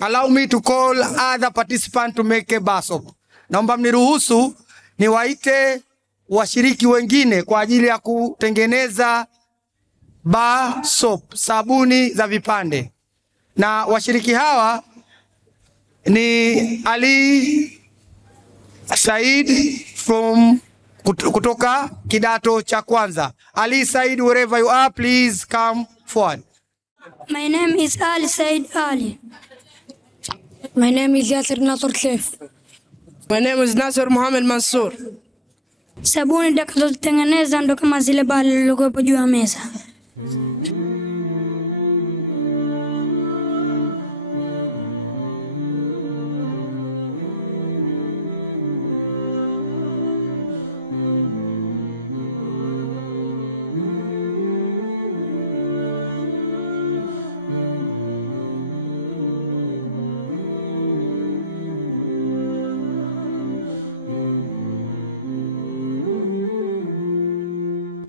Allow me to call other participants to make a bar soap. Naomba mniruhusu niwaite washiriki wengine kwa ajili ya kutengeneza bar soap, sabuni za vipande. Na washiriki hawa ni Ali Said kutoka kidato cha kwanza. Ali Said, wherever you are, please come forward. My name is Ali Said Ali. My name is Yasir Nasr Saif. My name is Nasr Muhammad Mansour. Sabuni tutakazotengeneza ndo kama zile bali zilizokuwa juu ya meza.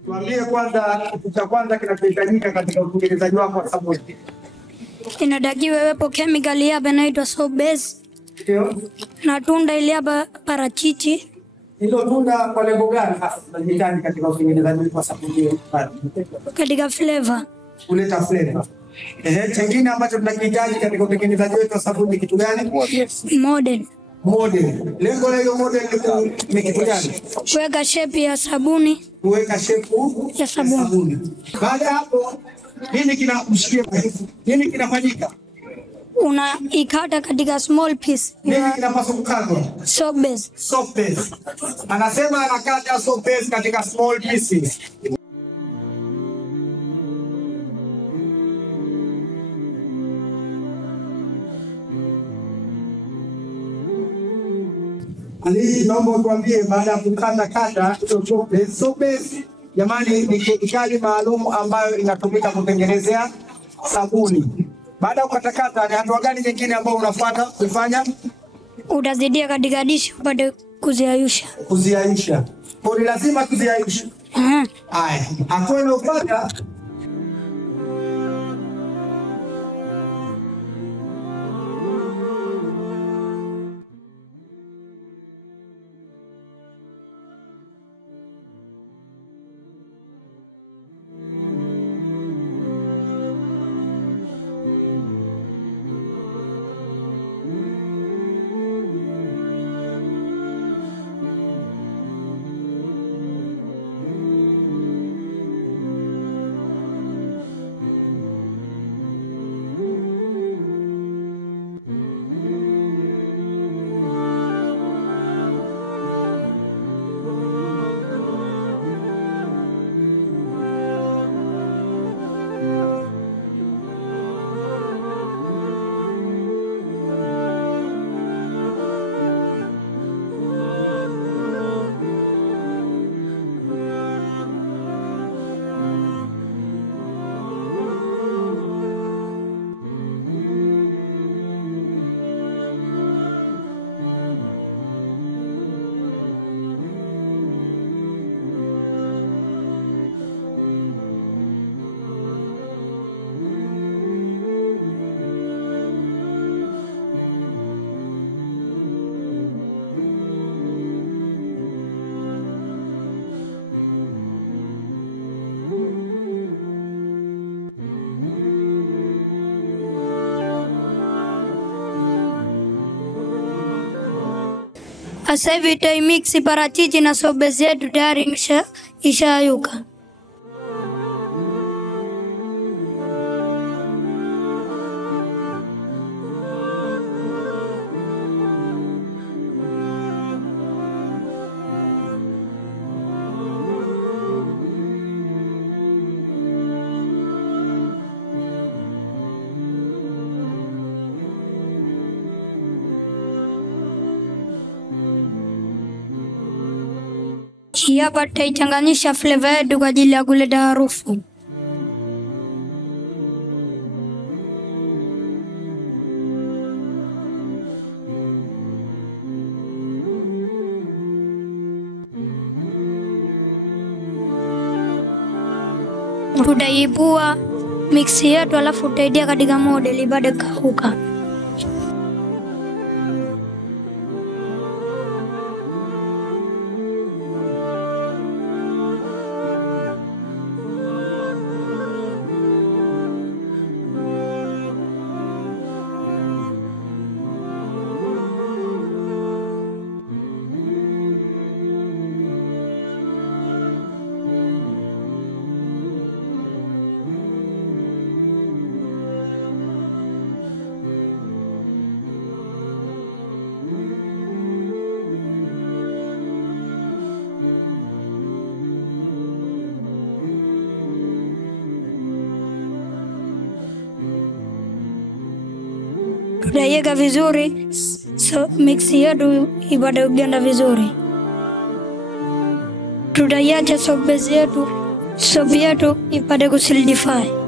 Tuambie kwanza kitu cha kwanza kinachohitajika katika utengenezaji wako wa sabuni. Inatakiwa iwepo chemical hapa inaitwa soap base. Ndio. Na tunda ile hapa parachichi. Hilo tunda kwa lengo gani hasa tunahitaji katika utengenezaji wa sabuni? Katika flavor. Kuleta flavor. Kingine ambacho tunahitaji katika utengenezaji wetu wa sabuni kitu gani? Model. Model. Lengo la hiyo model ni kitu gani? Kuweka shape ya sabuni. Kuweka shape ya sabuni. Baada ya hapo nini kinamshikia? Nini kinafanyika? Unaikata katika small piece. Nini kinapaswa kukatwa? Soap base. Soap base. Anasema anakata soap base katika small pieces. Ali, naomba tuambie baada ya kukata soap base, jamani, ni kemikali maalum ambayo inatumika kutengenezea sabuni. Baada ya kukatakata ni hatua gani nyingine ambayo unafuata kufanya? Utazidia katika dish upate kuziayusha. Kuziayusha. Kwa ni lazima kuziayusha. Haya, hatua inayofuata Sasa hivi tuimix parachichi na soap base yetu tayari ishayuka. Hapa tutaichanganyisha flavor yetu kwa ajili ya kuleta harufu. Tutaipua mix yetu alafu tutaidia katika model baada kauka. tutaiweka vizuri, so mix yetu ipate kuganda vizuri. Tutaiacha sobe yetu ipate kusolidify.